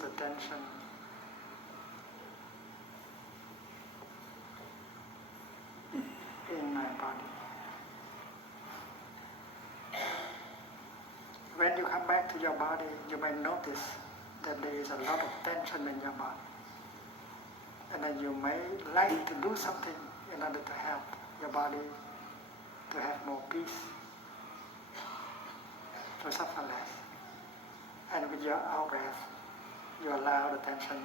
the tension in my body. When you come back to your body, you may notice that there is a lot of tension in your body. And then you may like to do something in order to help your body to have more peace, to suffer less. And with your out-breath, you allow the tension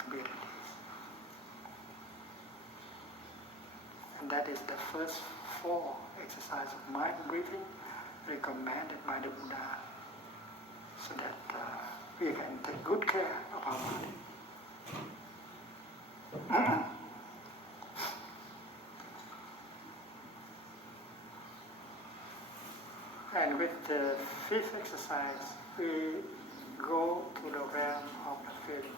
to be released. And that is the first 4 exercises of mind breathing recommended by the Buddha, so that we can take good care of our body. And with the 5th exercise, we go to the realm of the feeling.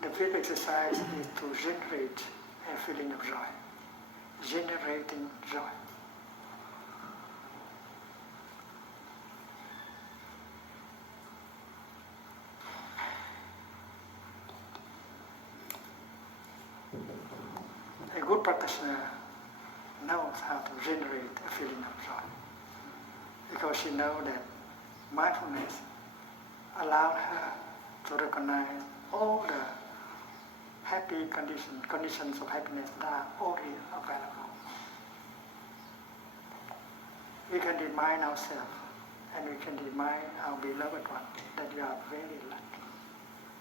The 5th exercise is to generate a feeling of joy, generating joy. A good practitioner knows how to generate a feeling of joy, because she knows that mindfulness allows her to recognize all the happy conditions of happiness that are already available. We can remind ourselves, and we can remind our beloved one, that you are very lucky.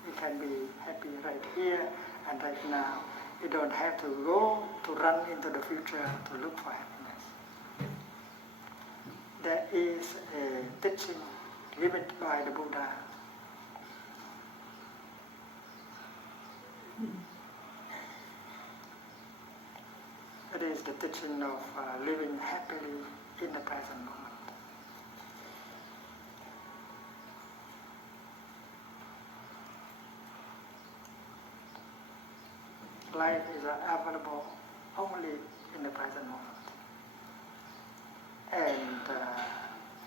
We can be happy right here and right now. You don't have to go to run into the future to look for happiness. There is a teaching given by the Buddha. It is the teaching of living happily in the present moment. Life is available only in the present moment. And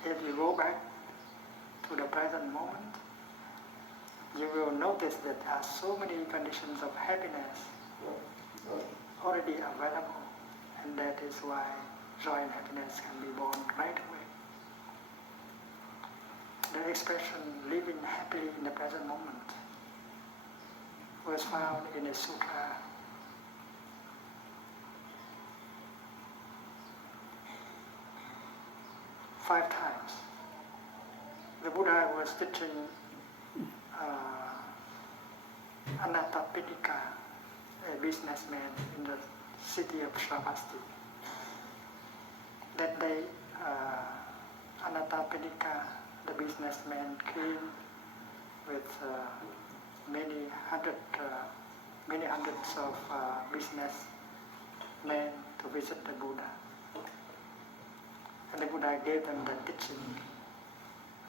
if you go back to the present moment, you will notice that there are so many conditions of happiness already available, and that is why joy and happiness can be born right away. The expression living happily in the present moment was found in a sutra five times. The Buddha was teaching Anathapindika, a businessman in the city of Shravasti. That day, Anathapindika, the businessman, came with many hundreds of businessmen to visit the Buddha. And the Buddha gave them the teaching.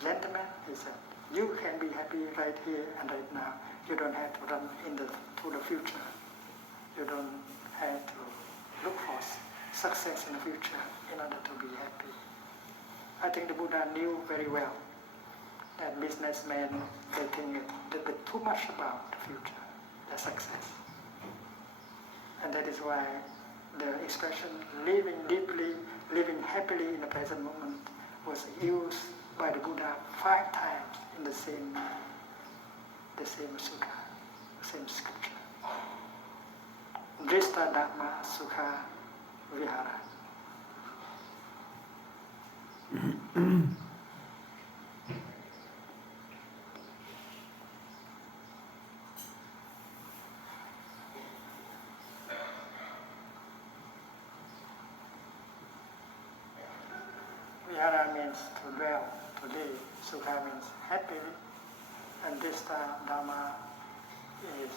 Gentlemen, he said, you can be happy right here and right now. You don't have to run to the future. You don't have to look for success in the future in order to be happy. I think the Buddha knew very well that businessmen, they think a little bit too much about the future, their success. And that is why the expression living deeply, living happily in the present moment was used by the Buddha 5 times in the same sutra, the same scripture. Drista Dhamma Sukha Vihara. Vihara means to dwell, to live. Sukha means happy, and Drista Dhamma is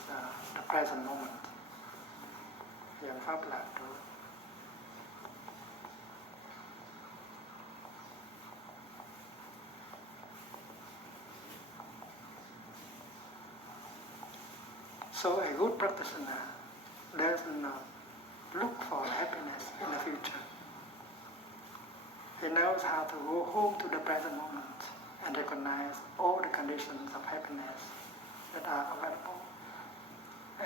the present moment. Yang Pháp Lạc Trụ. So a good practitioner does not look for happiness in the future. He knows how to go home to the present moment and recognize all the conditions of happiness that are available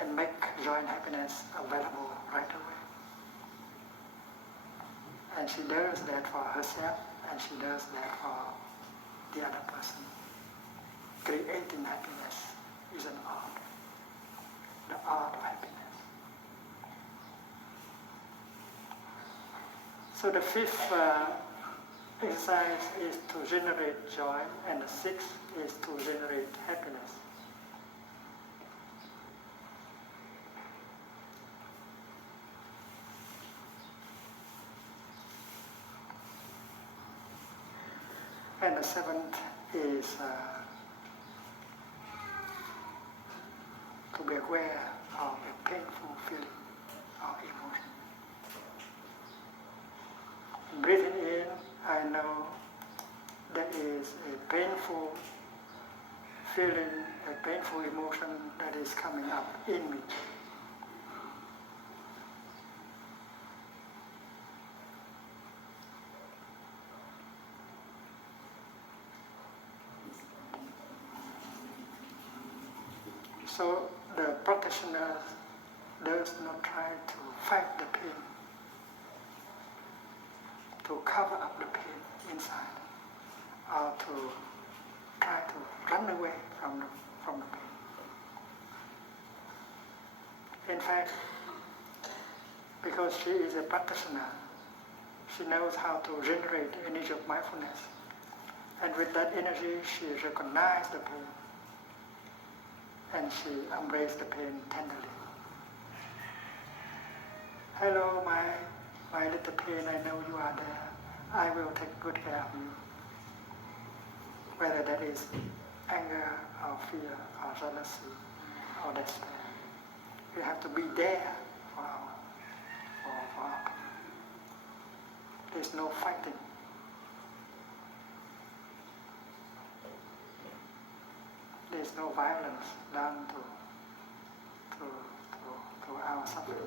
and make joy and happiness available right away. And she does that for herself, and she does that for the other person. Creating happiness is an art, the art of happiness. So the fifth exercise is to generate joy, and the sixth is to generate happiness. And the seventh is to be aware of a painful feeling or emotion. Breathing in, I know there is a painful feeling, a painful emotion that is coming up in me. So the practitioner does not try to fight the pain, to cover up the pain inside, or to try to run away from the pain. In fact, because she is a practitioner, she knows how to generate energy of mindfulness. And with that energy, she recognizes the pain, and she embraces the pain tenderly. Hello, my little pain, I know you are there. I will take good care of you. Whether that is anger or fear or jealousy or despair. We have to be there for our pain. There's no fighting. There's no violence done to our suffering.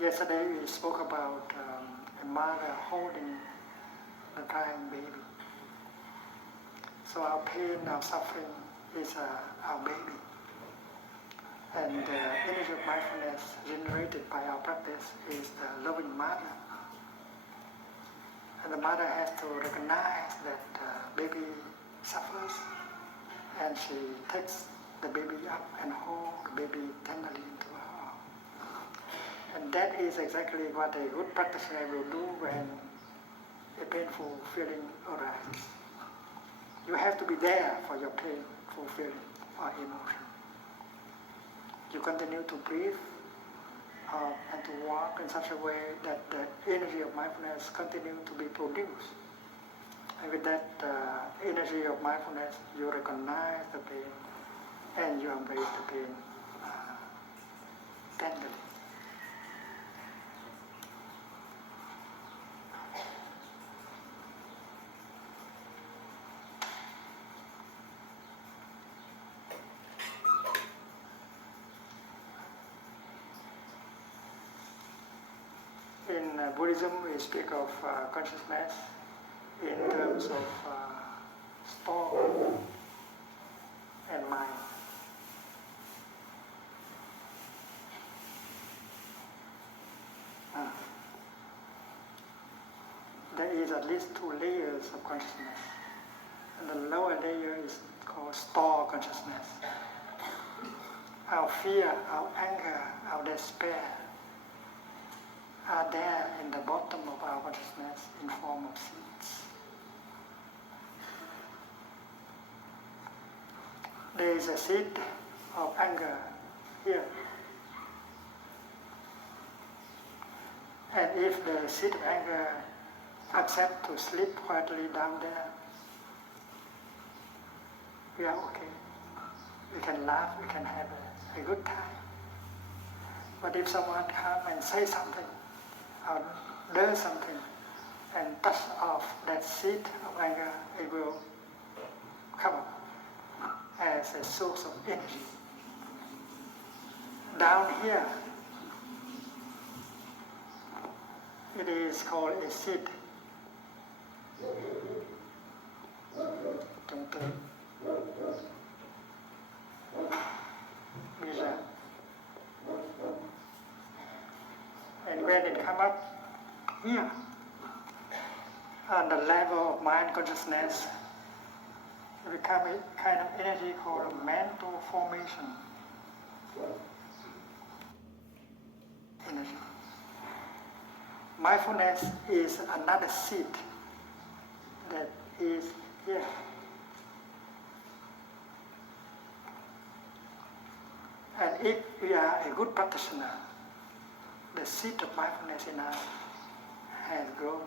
Yesterday we spoke about a mother holding the crying baby. So our pain, our suffering is our baby. And the energy of mindfulness generated by our practice is the loving mother. And the mother has to recognize that the baby suffers, and she takes the baby up and holds the baby tenderly into her arms. And that is exactly what a good practitioner will do when a painful feeling arises. You have to be there for your painful feeling or emotion. You continue to breathe and to walk in such a way that the energy of mindfulness continues to be produced. And with that energy of mindfulness, you recognize the pain and you embrace the pain tenderly. In Buddhism, we speak of consciousness in terms of storm and mind. There is at least two layers of consciousness, and the lower layer is called store consciousness. Our fear, our anger, our despair are there in the bottom of our consciousness in form of seeds. There is a seed of anger here. And if the seed of anger accepts to sleep quietly down there, we are okay. We can laugh, we can have a good time. But if someone comes and says something, or does something, and touch off that seed of anger, it will come up as a source of energy. Down here, It is called a seed. Trong từ bây giờ. And when it come up here, on the level of mind consciousness, it becomes a kind of energy called mental formation energy. Mindfulness is another seed that is here. And if we are a good practitioner, the seed of mindfulness in us has grown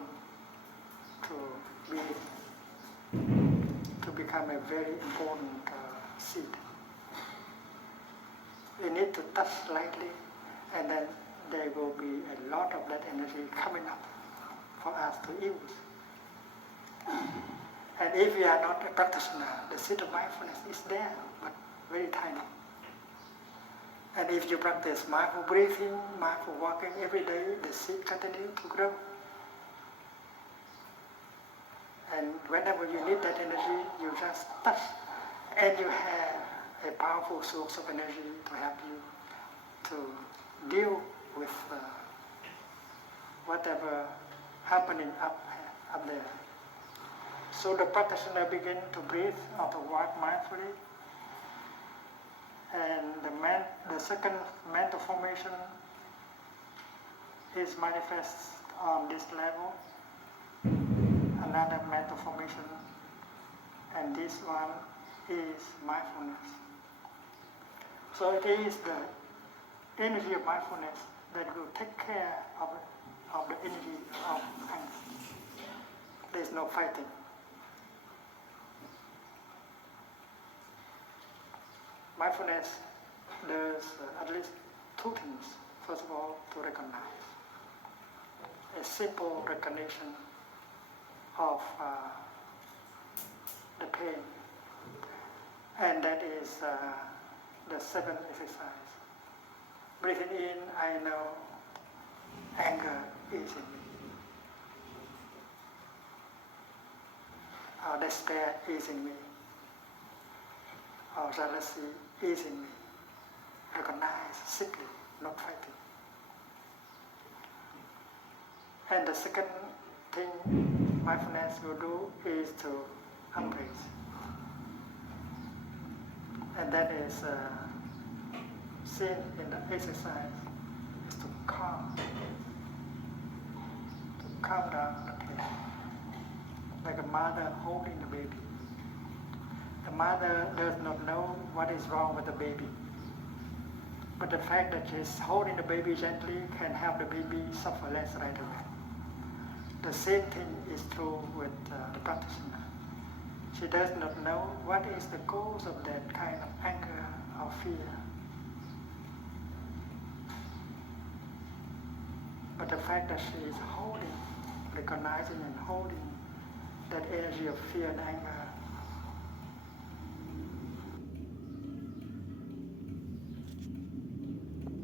to become a very important seed. We need to touch lightly, and then there will be a lot of that energy coming up for us to use. And if we are not a practitioner, the seed of mindfulness is there, but very tiny. And if you practice mindful breathing, mindful walking every day, the seed continues to grow. And whenever you need that energy, you just touch, and you have a powerful source of energy to help you to deal with whatever happening up there. So the practitioner begin to breathe or to walk mindfully, and the second mental formation is manifest on this level. Another mental formation, and this one is mindfulness. So it is the energy of mindfulness that will take care of the energy of anger. There is no fighting. Mindfulness does at least two things. First of all, to recognize. A simple recognition of the pain. And that is the seventh exercise. Breathing in, I know anger is in me. Or despair is in me. Or jealousy is in me. Recognize simply, not fighting. And the second thing mindfulness will do is to embrace. And that is seen in the exercise, is to calm down the pain. Like a mother holding the baby. The mother does not know what is wrong with the baby. But the fact that she's holding the baby gently can help the baby suffer less right away. The same thing is true with the practitioner. She does not know what is the cause of that kind of anger or fear. But the fact that she is holding, recognizing and holding that energy of fear and anger